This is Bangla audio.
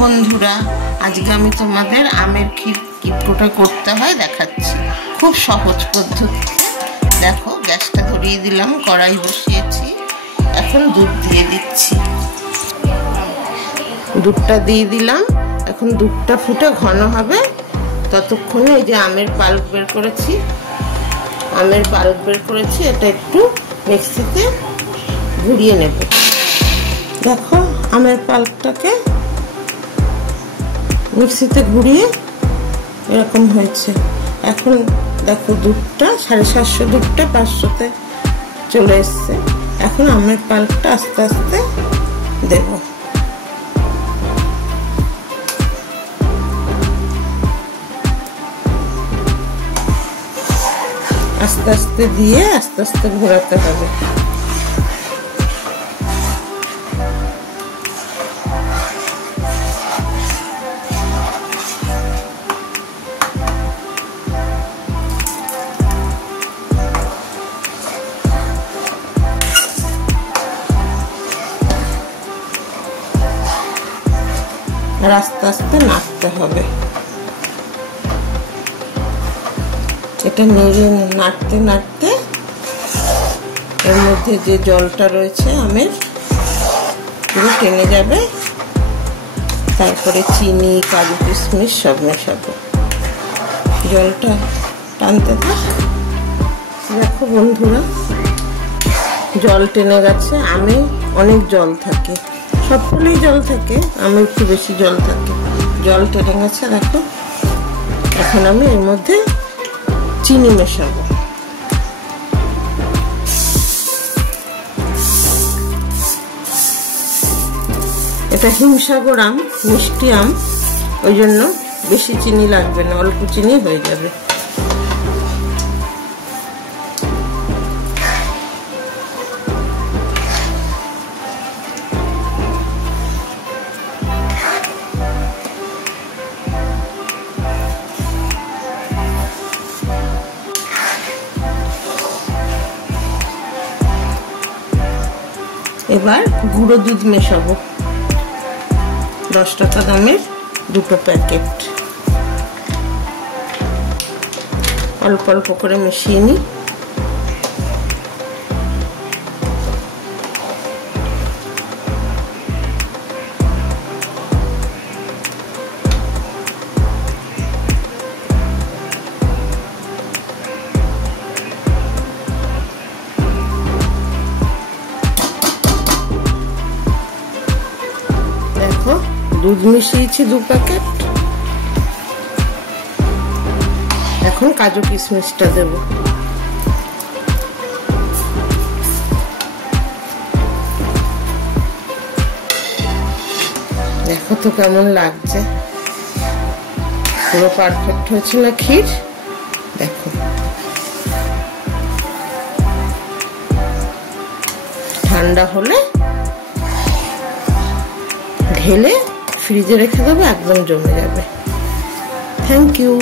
বন্ধুরা, আজকে আমি তোমাদের আমের ক্ষীর কিভাবে করতে হয় দেখাচ্ছি। খুব সহজ পদ্ধতি। দেখো, গ্যাসটা ধরিয়ে দিলাম, কড়াই বসিয়েছি, এখন দুধ দিয়ে দিচ্ছি। দুধটা দিয়ে দিলাম, এখন দুধটা ফুটে ঘন হবে, ততক্ষণে এই যে আমের পাল্প বের করেছি, এটা একটু মিক্সিতে ঘুরিয়ে নেব। দেখো, আমের পাল্পটাকে মিক্সিতে ঘুরিয়ে এরকম হয়েছে। এখন দেখো, দুধটা 750 দুধটা 500-তে চলে এসছে। এখন আমের পাল্পটা আস্তে আস্তে দেব। আস্তে আস্তে দিয়ে আস্তে আস্তে ঘোরাতে হবে। আর আস্তে আস্তে নাড়তে হবে। এটা নেড়ে নাড়তে নাড়তে এর মধ্যে যে জলটা রয়েছে আমের পুরো টেনে যাবে। তারপরে চিনি, কাজু, কিশমিশ সব মেশাবো। জলটা টানতে থাক। দেখো বন্ধুরা, জল টেনে গেছে। আমে অনেক জল থাকে, সব ফুলেই জল থাকে, আমে একটু বেশি জল থাকে। জল টেনে গেছে দেখো। এখন আমি এর মধ্যে চিনি মেশাবো। এটা হিমসাগর আম, মিষ্টি আম, ওই জন্য বেশি চিনি লাগবে না, অল্প চিনি হয়ে যাবে। এবার গুঁড়ো দুধ মেশাবো। 10 টাকা দামের 2টো প্যাকেট। অল্প অল্প করে মিশিয়ে নিই। দুধ মিশিয়েছি 2 প্যাকেট। এখন কাজু কিশমিশটা দেব। দেখো তো কেমন লাগছে, পুরো পারফেক্ট হয়েছে না ক্ষীর? দেখো, ঠান্ডা হলে ঢেলে ফ্রিজে রেখে দেবো, একদম জমে যাবে। Thank you.